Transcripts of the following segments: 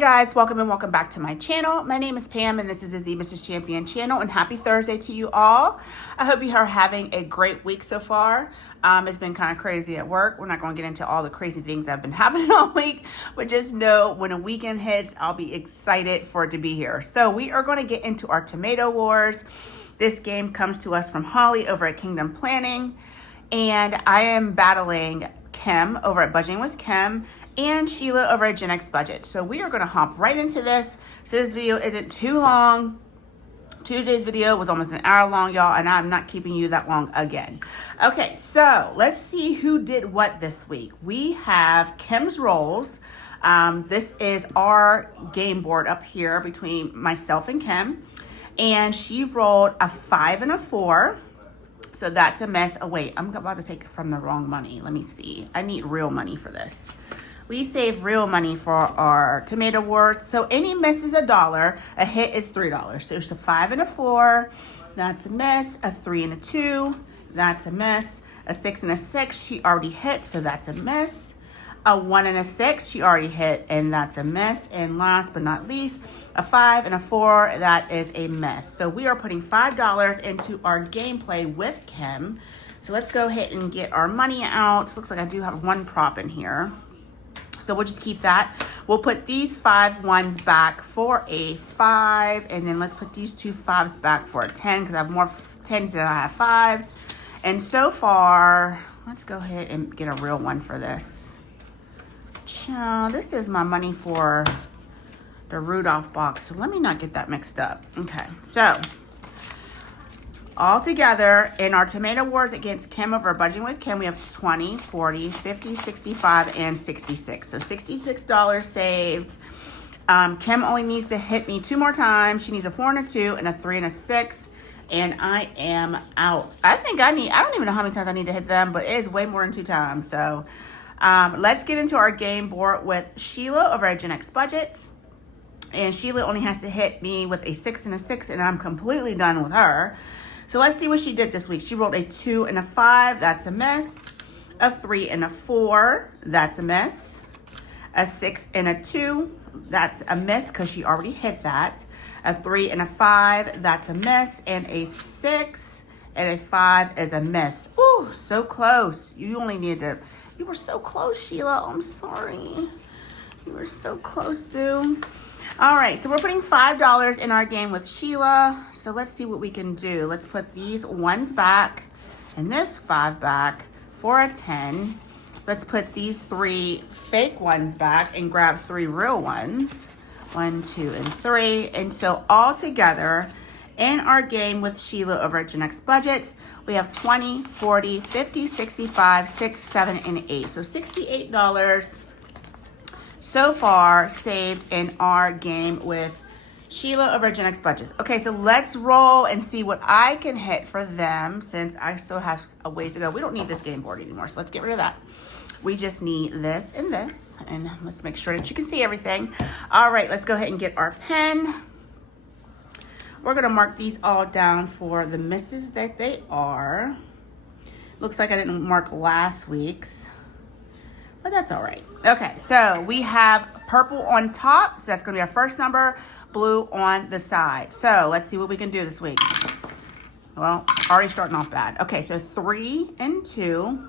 guys, welcome and welcome back to my channel. My name is Pam and this is the Mrs. Champion channel, and happy Thursday to you all. I hope you are having a great week so far. It's been kind of crazy at work. We're not going to get into all the crazy things that have been happening all week, but just know when a weekend hits, I'll be excited for it to be here. So we are going to get into our tomato wars. This game comes to us from Holly over at Kingdom Planning, and I am battling Kim over at Budgeting with Kim and Sheila over at Gen X Budget. So we are going to hop right into this. So this video isn't too long. Tuesday's video was almost an hour long, y'all, and I'm not keeping you that long again. Okay, so let's see who did what this week. We have Kim's rolls. This is our game board up here between myself and Kim, and she rolled a 5 and a 4. So that's a mess. Oh wait, I'm about to take from the wrong money. Let me see. I need real money for this. We save real money for our tomato wars. So any miss is $1. A hit is $3. So there's a 5 and a 4. That's a miss. A 3 and a 2. That's a miss. A 6 and a 6. She already hit, so that's a miss. A 1 and a 6. She already hit, and that's a miss. And last but not least, a 5 and a 4. That is a miss. So we are putting $5 into our gameplay with Kim. So let's go ahead and get our money out. Looks like I do have one prop in here. So we'll just keep that. We'll put these 5 ones back for a 5. And then let's put these 2 5s back for a 10 because I have more 10s than I have 5s. And so far, let's go ahead and get a real one for this. Child, this is my money for the Rudolph box. So let me not get that mixed up. Okay, so all together in our tomato wars against Kim over Budgeting with Kim, we have 20, 40, 50, 65, and 66. So $66 saved. Kim only needs to hit me 2 more times. She needs a 4 and a 2 and a 3 and a 6. And I am out. I don't even know how many times I need to hit them, but it is way more than 2 times. So let's get into our game board with Sheila over at Gen X Budgets. And Sheila only has to hit me with a 6 and a 6, and I'm completely done with her. So let's see what she did this week. She rolled a 2 and a 5. That's a miss. A 3 and a 4. That's a miss. A 6 and a 2. That's a miss because she already hit that. A 3 and a 5. That's a miss. And a 6 and a 5 is a miss. Ooh, so close. You only needed to... You were so close, Sheila. I'm sorry. You were so close, boo. All right, so we're putting $5 in our game with Sheila. So let's see what we can do. Let's put these ones back and this 5 back for a 10. Let's put these 3 fake ones back and grab 3 real ones. 1, 2, and 3. And so all together in our game with Sheila over at Gen X Budgets, we have 20, 40, 50, 65, 6, 7, and 8. So $68 so far saved in our game with Sheila over at Gen X Budgets. Okay, so let's roll and see what I can hit for them since I still have a ways to go. We don't need this game board anymore, so let's get rid of that. We just need this, and let's make sure that you can see everything. All right, let's go ahead and get our pen. We're gonna mark these all down for the misses that they are. Looks like I didn't mark last week's, but that's all right. Okay, so we have purple on top, so that's gonna be our first number, blue on the side. So let's see what we can do this week. Well, already starting off bad. Okay, so 3 and 2,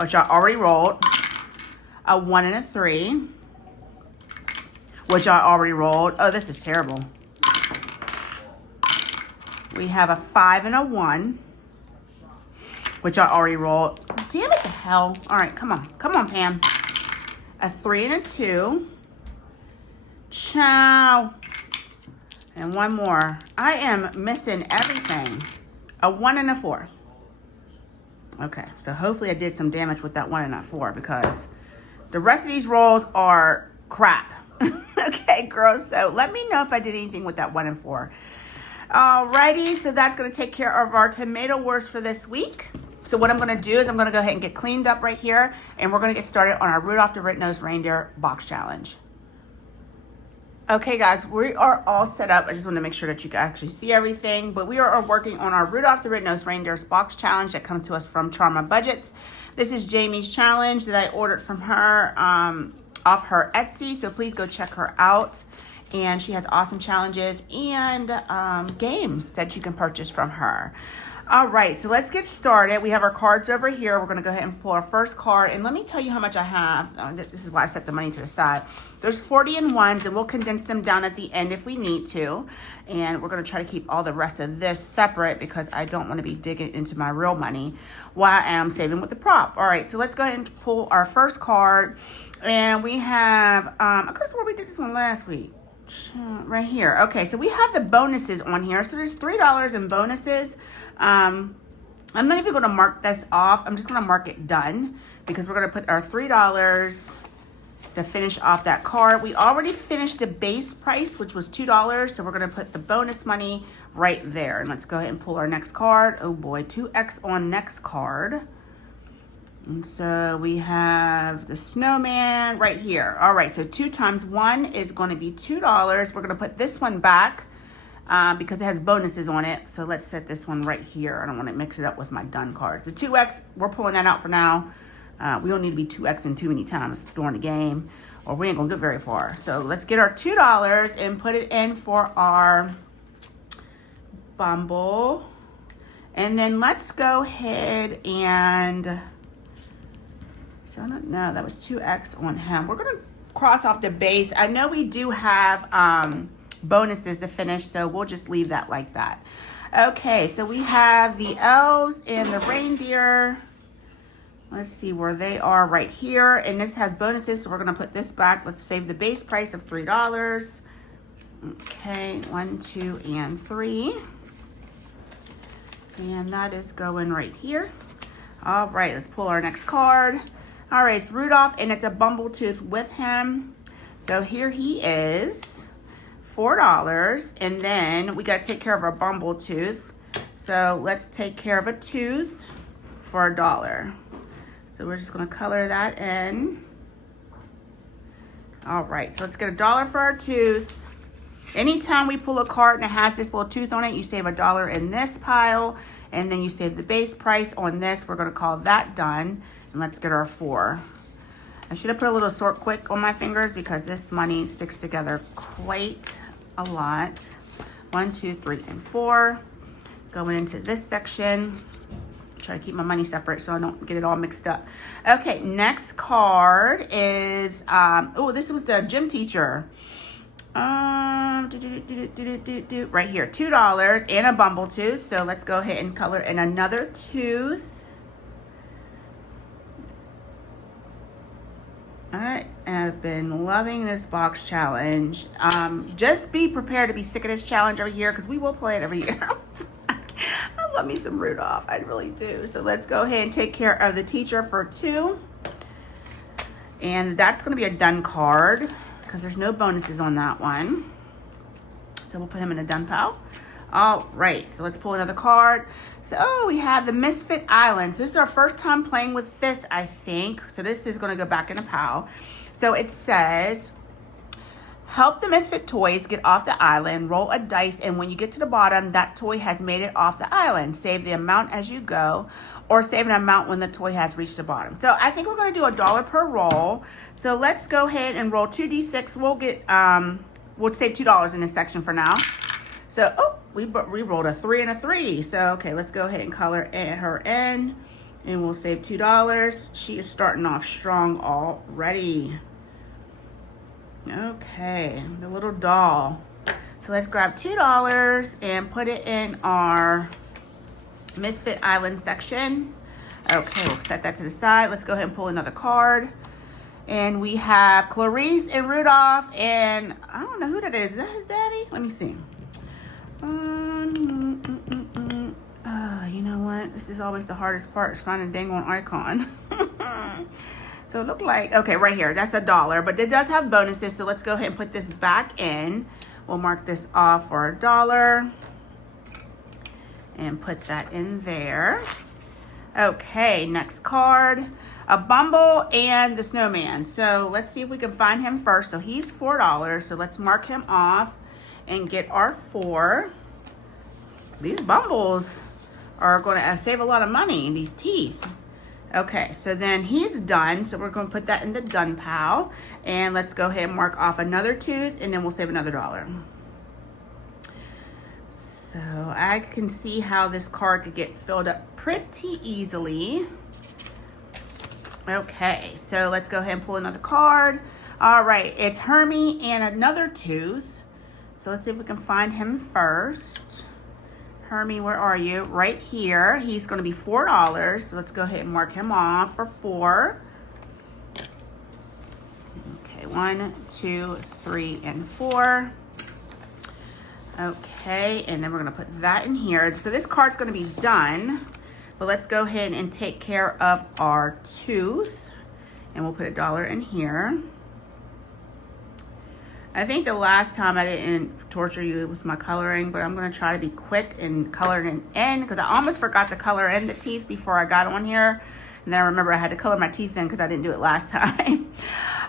which I already rolled. A 1 and a 3, which I already rolled. Oh, this is terrible. We have a 5 and a 1, which I already rolled. Damn it, the hell. All right, come on. Come on, Pam. A 3 and a 2. Ciao. And one more. I am missing everything. A 1 and a 4. Okay, so hopefully I did some damage with that 1 and that 4 because the rest of these rolls are crap. Okay, girls, so let me know if I did anything with that 1 and 4. Alrighty, so that's going to take care of our tomato wars for this week. So what I'm going to do is I'm going to go ahead and get cleaned up right here, and we're going to get started on our Rudolph the Red-Nosed Reindeer box challenge. Okay, guys, we are all set up. I just want to make sure that you can actually see everything. But we are working on our Rudolph the Red-Nosed Reindeer's box challenge that comes to us from Charma Budgets. This is Jamie's challenge that I ordered from her off her Etsy. So please go check her out. And she has awesome challenges and games that you can purchase from her. All right, so let's get started. We have our cards over here. We're going to go ahead and pull our first card. And let me tell you how much I have. This is why I set the money to the side. There's 40 in ones, and we'll condense them down at the end if we need to. And we're going to try to keep all the rest of this separate because I don't want to be digging into my real money while I am saving with the prop. All right, so let's go ahead and pull our first card. And we have, I could have sworn we did this one last week. Right here. Okay, so we have the bonuses on here. So there's $3 in bonuses. I'm not even going to mark this off. I'm just going to mark it done because we're going to put our $3 to finish off that card. We already finished the base price, which was $2. So we're going to put the bonus money right there. And let's go ahead and pull our next card. Oh boy, 2X on next card. And so we have the snowman right here. All right, so 2 times 1 is going to be $2. We're going to put this one back because it has bonuses on it. So let's set this one right here. I don't want to mix it up with my done cards. The 2X, we're pulling that out for now. We don't need to be 2Xing too many times during the game or we ain't going to get very far. So let's get our $2 and put it in for our Bumble. And then let's go ahead and... So I don't know, that was 2X on him. We're going to cross off the base. I know we do have bonuses to finish, so we'll just leave that like that. Okay, so we have the elves and the reindeer. Let's see where they are right here. And this has bonuses, so we're going to put this back. Let's save the base price of $3. Okay, 1, 2, and 3. And that is going right here. All right, let's pull our next card. All right, it's Rudolph, and it's a Bumbletooth with him. So here he is, $4. And then we got to take care of our Bumbletooth. So let's take care of a tooth for $1. So we're just going to color that in. All right, so let's get $1 for our tooth. Anytime we pull a card and it has this little tooth on it, you save $1 in this pile. And then you save the base price on this. We're going to call that done. And let's get our 4. I should have put a little sort quick on my fingers because this money sticks together quite a lot. 1, 2, 3, and 4. Going into this section. Try to keep my money separate so I don't get it all mixed up. Okay, next card is, oh, this was the gym teacher. Right here, $2 and a Bumbletooth. So let's go ahead and color in another tooth. All right, I've been loving this box challenge. Just be prepared to be sick of this challenge every year because we will play it every year. I love me some Rudolph, I really do. So let's go ahead and take care of the teacher for 2. And that's going to be a done card because there's no bonuses on that one. So we'll put him in a done pile. All right, so let's pull another card. So we have the Misfit Island. So this is our first time playing with this, I think. So this is going to go back in a pile. So it says, help the Misfit toys get off the island. Roll a dice, and when you get to the bottom, that toy has made it off the island. Save the amount as you go, or save an amount when the toy has reached the bottom. So I think we're going to do $1 per roll. So let's go ahead and roll 2d6. We'll get, we'll save $2 in this section for now. So, oh, we rolled a 3 and a 3. So, okay, let's go ahead and color her in. And we'll save $2. She is starting off strong already. Okay, the little doll. So let's grab $2 and put it in our Misfit Island section. Okay, we'll set that to the side. Let's go ahead and pull another card. And we have Clarice and Rudolph. And I don't know who that is. Is that his daddy? Let me see. You know what? This is always the hardest part, is finding a dang on icon. So it looked like, okay, right here, that's $1, but it does have bonuses. So let's go ahead and put this back in. We'll mark this off for $1 and put that in there. Okay, next card, a Bumble and the Snowman. So let's see if we can find him first. So he's $4. So let's mark him off and get our 4. These Bumbles are going to save a lot of money, these teeth. Okay, so then he's done. So we're going to put that in the done pile. And let's go ahead and mark off another tooth, and then we'll save another $1. So I can see how this card could get filled up pretty easily. Okay, so let's go ahead and pull another card. All right, it's Hermie and another tooth. So let's see if we can find him first. Hermie, where are you? Right here. He's going to be $4. So let's go ahead and mark him off for 4. Okay, 1, 2, 3, and 4. Okay, and then we're going to put that in here. So this card's going to be done. But let's go ahead and take care of our tooth. And we'll put $1 in here. I think the last time I didn't torture you with my coloring, but I'm going to try to be quick and color it in because I almost forgot to color in the teeth before I got on here. And then I remember I had to color my teeth in because I didn't do it last time.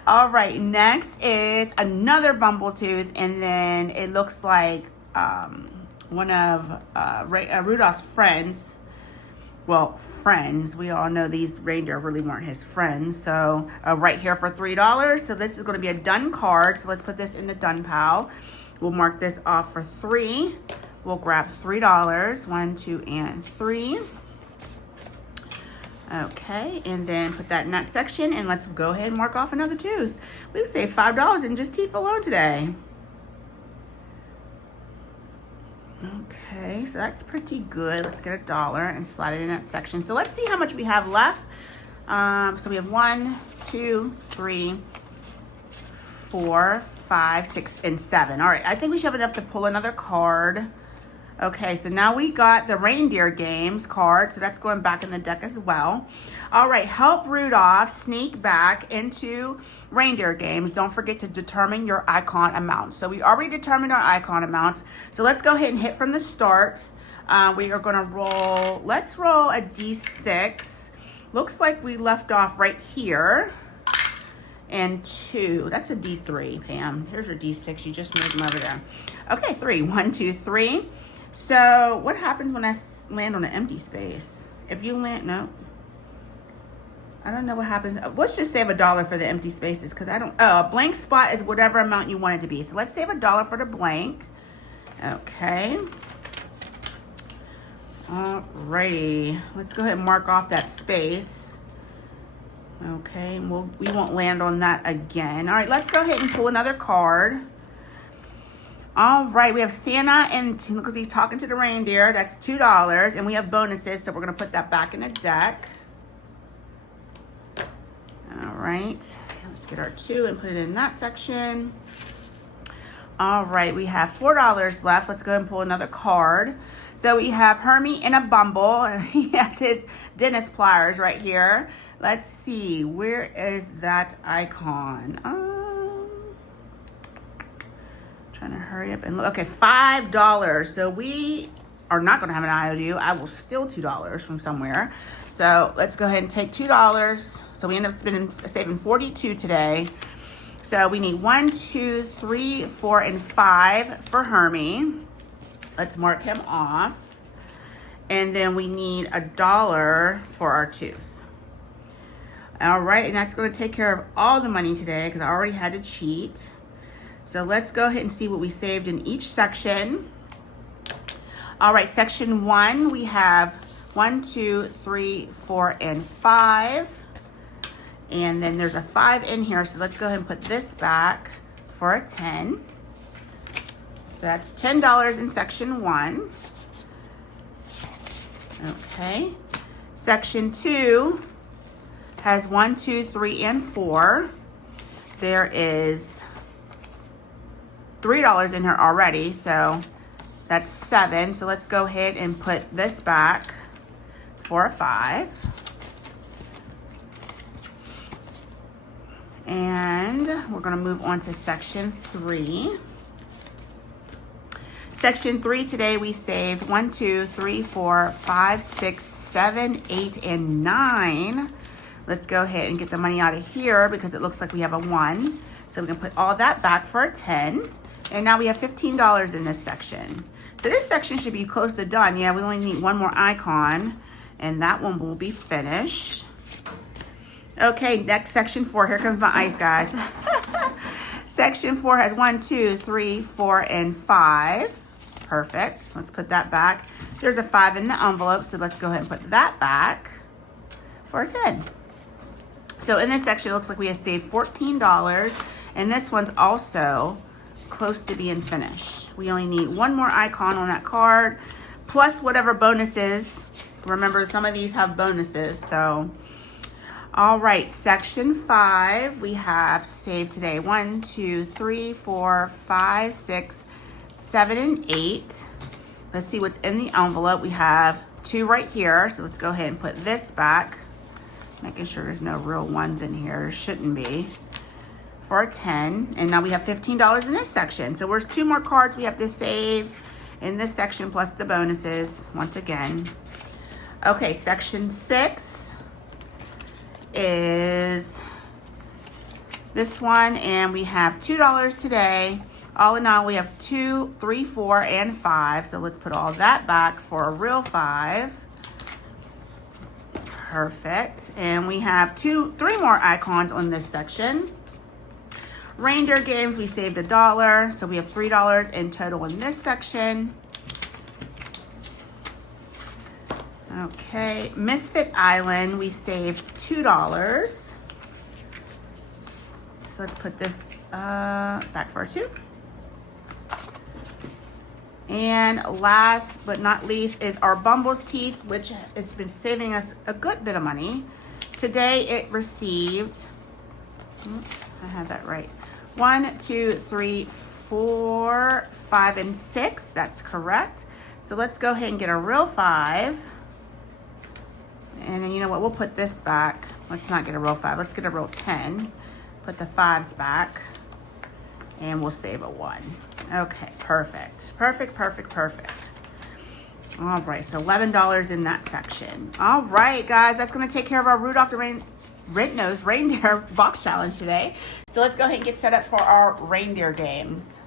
All right, next is another Bumble tooth, and then it looks like one of Rudolph's friends. Well, friends. We all know these reindeer really weren't his friends. So right here for $3. So this is going to be a done card. So let's put this in the done pile. We'll mark this off for 3. We'll grab $3. 1, 2, and 3. Okay, and then put that in that section. And let's go ahead and mark off another tooth. We've saved $5 in just teeth alone today. Okay, so that's pretty good. Let's get $1 and slide it in that section. So let's see how much we have left. So we have 1, 2, 3, 4, 5, 6, and 7. All right, I think we should have enough to pull another card. Okay, so now we got the Reindeer Games card, so that's going back in the deck as well. All right, help Rudolph sneak back into Reindeer Games. Don't forget to determine your icon amount. So we already determined our icon amounts. So let's go ahead and hit from the start. We are gonna roll, let's roll a D6. Looks like we left off right here. And 2, that's a D3, Pam. Here's your D6, you just moved them over there. Okay, 3, 1, 2, 3. So what happens when I land on an empty space? If you land, no. I don't know what happens. Let's just save $1 for the empty spaces because I don't, a blank spot is whatever amount you want it to be. So let's save $1 for the blank. Okay. Alrighty. Let's go ahead and mark off that space. Okay, we won't land on that again. All right, let's go ahead and pull another card. All right, we have Santa and because he's talking to the reindeer, that's $2, and we have bonuses, so we're gonna put that back in the deck. All right, let's get our 2 and put it in that section. All right, we have $4 left. Let's go ahead and pull another card. So we have Hermie in a Bumble. He has his dentist pliers right here. Let's see, where is that icon? Trying to hurry up and look. Okay, $5. So we are not going to have an IOU. I will steal $2 from somewhere. So let's go ahead and take $2. So we end up saving 42 today. So we need 1, 2, 3, 4, and 5 for Hermie. Let's mark him off. And then we need $1 for our tooth. All right, and that's going to take care of all the money today because I already had to cheat. So let's go ahead and see what we saved in each section. All right, section 1, we have 1, 2, 3, 4, and 5. And then there's a 5 in here, so let's go ahead and put this back for a 10. So that's $10 in section 1. Okay. Section 2 has 1, 2, 3, and 4. There is $3 in here already, so that's 7. So let's go ahead and put this back for a 5. And we're going to move on to section 3. Section 3 today we saved 1, 2, 3, 4, 5, 6, 7, 8, and 9. Let's go ahead and get the money out of here because it looks like we have a 1. So we can put all that back for a 10. And now we have $15 in this section. So this section should be close to done. Yeah, we only need one more icon, and that one will be finished. Okay, next section 4. Here comes my ice, guys. Section 4 has 1, 2, 3, 4, and 5. Perfect. Let's put that back. There's a 5 in the envelope, so let's go ahead and put that back for a 10. So in this section, it looks like we have saved $14, and this one's also close to being finished. We only need one more icon on that card, plus whatever bonuses. Remember, some of these have bonuses, so. All right, section 5, we have saved today 1, 2, 3, 4, 5, 6, 7, and 8. Let's see what's in the envelope. We have 2 right here, so let's go ahead and put this back. Making sure there's no real ones in here. There shouldn't be. For a 10. And now we have $15 in this section. So there's 2 more cards we have to save in this section plus the bonuses once again. Okay, section 6 is this one, and we have $2 today. All in all, we have 2, 3, 4, and 5. So let's put all that back for a real 5. Perfect. And we have 3 more icons on this section. Reindeer games, we saved $1, so we have $3 in total in this section. Okay, Misfit Island, we saved $2. So let's put this back for a 2. And last but not least is our Bumble's Teeth, which has been saving us a good bit of money. Today it received, oops, I had that right. 1, 2, 3, 4, 5, and 6. That's correct. So let's go ahead and get a real 5. And then you know what? We'll put this back. Let's not get a real 5. Let's get a real 10. Put the 5s back. And we'll save a 1. Okay, perfect. Perfect, perfect, perfect. All right, so $11 in that section. All right, guys, that's going to take care of our Rudolph the Red-Nosed Reindeer box challenge today. So let's go ahead and get set up for our reindeer games.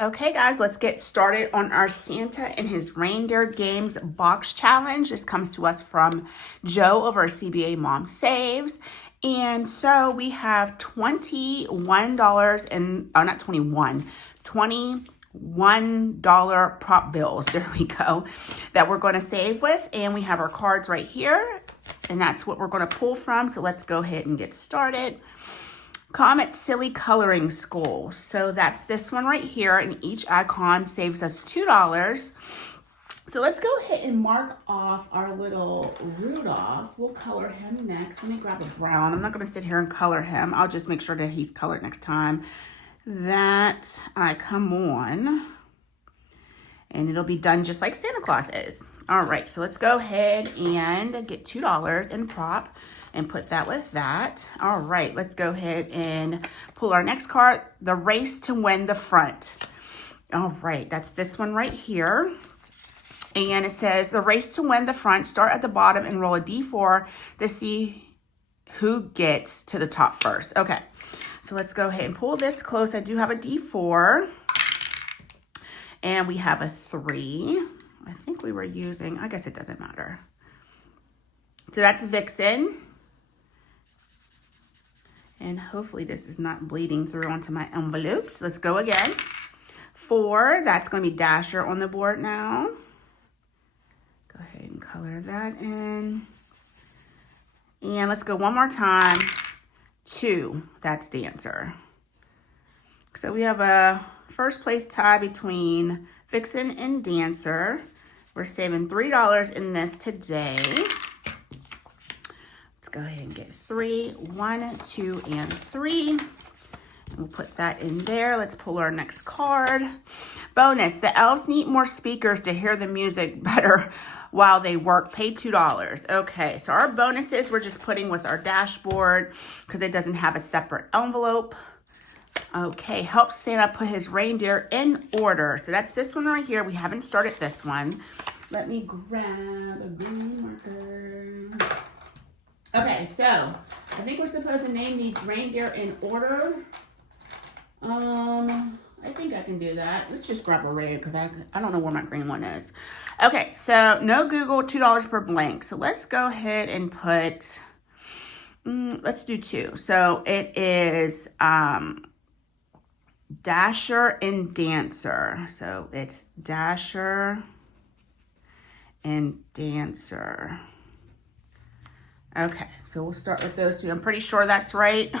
Okay, guys, let's get started on our Santa and his reindeer games box challenge. This comes to us from Joe over at CBA Mom Saves. And so we have $21 and, oh, not 21, $21 prop bills, there we go, that we're going to save with. And we have our cards right here, and that's what we're going to pull from. So let's go ahead and get started. Comet Silly Coloring School. So that's this one right here, and each icon saves us $2. So let's go ahead and mark off our little Rudolph. We'll color him next. Let me grab a brown. I'm not going to sit here and color him. I'll just make sure that he's colored next time that I come on. And it'll be done just like Santa Claus is. All right, so let's go ahead and get $2 in prop and put that with that. All right, let's go ahead and pull our next card, the Race to Win the Front. All right, that's this one right here. And it says, the race to win the front, start at the bottom and roll a D4 to see who gets to the top first. Okay, so let's go ahead and pull this close. I do have a D4. And we have a 3. I think we were using, I guess it doesn't matter. So that's Vixen. And hopefully this is not bleeding through onto my envelopes. Let's go again. 4, that's going to be Dasher on the board now. Go ahead and color that in. And let's go one more time. 2, that's Dancer. So we have a first place tie between Vixen and Dancer. We're saving $3 in this today. Let's go ahead and get 3. 1, 2, and 3. And we'll put that in there. Let's pull our next card. Bonus, the elves need more speakers to hear the music better while they work. Pay $2. Okay, so our bonuses we're just putting with our dashboard because it doesn't have a separate envelope. Okay, help Santa put his reindeer in order. So that's this one right here. We haven't started this one. Let me grab a green marker. Okay, so I think we're supposed to name these reindeer in order. I think I can do that. Let's just grab a red because I don't know where my green one is. Okay, so no Google, $2 per blank. So let's go ahead and put, let's do 2. So it is Dasher and Dancer. So it's Dasher and Dancer. Okay, so we'll start with those 2. I'm pretty sure that's right.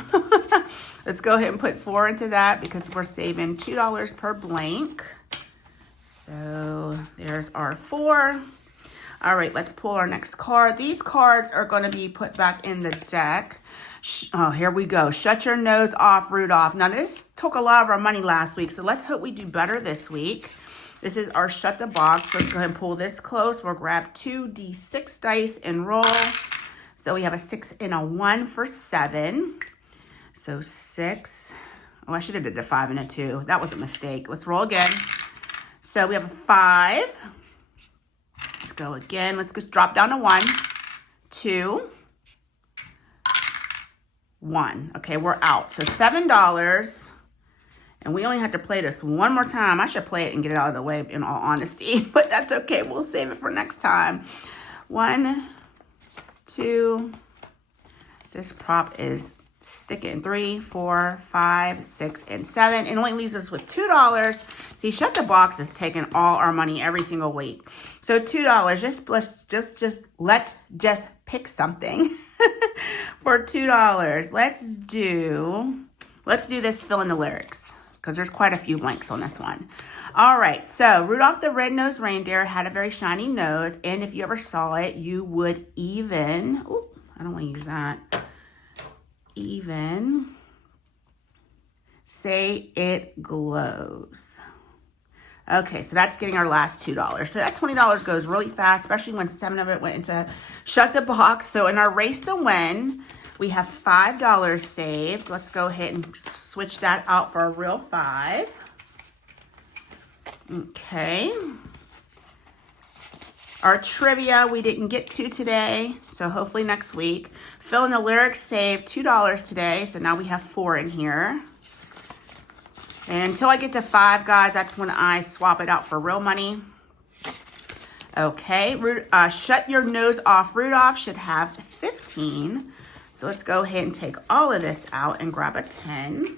Let's go ahead and put 4 into that because we're saving $2 per blank. So there's our 4. All right, let's pull our next card. These cards are going to be put back in the deck. Oh, here we go. Shut your nose off, Rudolph. Now, this took a lot of our money last week, so let's hope we do better this week. This is our Shut the Box. Let's go ahead and pull this close. We'll grab 2d6 dice and roll. So we have a 6 and a 1 for 7. So 6. Oh, I should have did a 5 and a 2. That was a mistake. Let's roll again. So we have a 5. Let's go again. Let's just drop down to 1, 2, 1. Okay, we're out. So $7. And we only have to play this one more time. I should play it and get it out of the way in all honesty. But that's okay. We'll save it for next time. 1, 2. This prop is sticking. 3, 4, 5, 6, and 7. It only leaves us with $2. See, Shut the Box is taking all our money every single week. So $2. Let's just pick something for $2. Let's do this fill in the lyrics because there's quite a few blanks on this one. All right, so Rudolph the Red-Nosed Reindeer had a very shiny nose, and if you ever saw it, you would even, ooh, I don't want to use that, even say it glows. Okay, so that's getting our last $2. So that $20 goes really fast, especially when 7 of it went into Shut the Box. So in our race to win, we have $5 saved. Let's go ahead and switch that out for a real 5. Okay. Our trivia we didn't get to today, so hopefully next week. Fill in the lyrics saved $2 today, so now we have 4 in here. And until I get to 5, guys, that's when I swap it out for real money. Okay, Shut Your Nose Off Rudolph should have 15. So let's go ahead and take all of this out and grab a 10.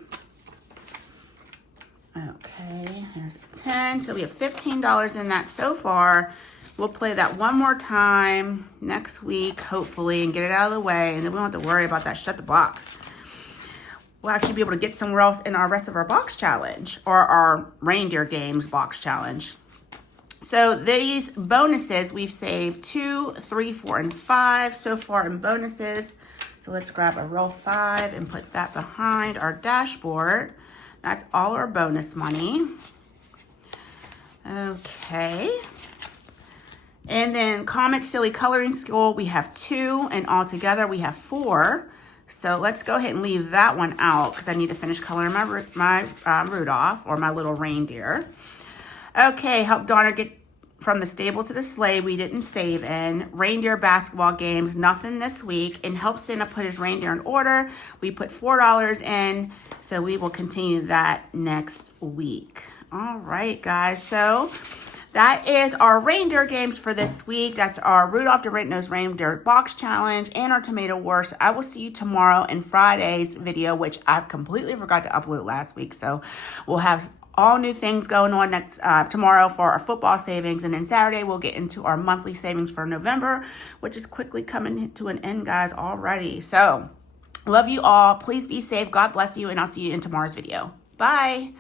Okay, there's a 10. So we have $15 in that so far. We'll play that one more time next week, hopefully, and get it out of the way. And then we don't have to worry about that Shut the Box. We'll actually be able to get somewhere else in our rest of our box challenge or our reindeer games box challenge. So these bonuses, we've saved 2, 3, 4, and 5 so far in bonuses. So let's grab a real 5 and put that behind our dashboard. That's all our bonus money. Okay. And then Comet Silly Coloring School, we have 2, and altogether we have 4. So let's go ahead and leave that one out because I need to finish coloring my Rudolph or my little reindeer. Okay, help Donna get from the stable to the sleigh. We didn't save in. Reindeer basketball games, nothing this week. And help Santa put his reindeer in order. We put $4 in, so we will continue that next week. All right, guys. So that is our reindeer games for this week. That's our Rudolph the Red-Nosed Reindeer box challenge and our tomato war. So I will see you tomorrow in Friday's video, which I've completely forgot to upload last week. So we'll have all new things going on tomorrow for our football savings. And then Saturday, we'll get into our monthly savings for November, which is quickly coming to an end, guys, already. So love you all. Please be safe. God bless you. And I'll see you in tomorrow's video. Bye.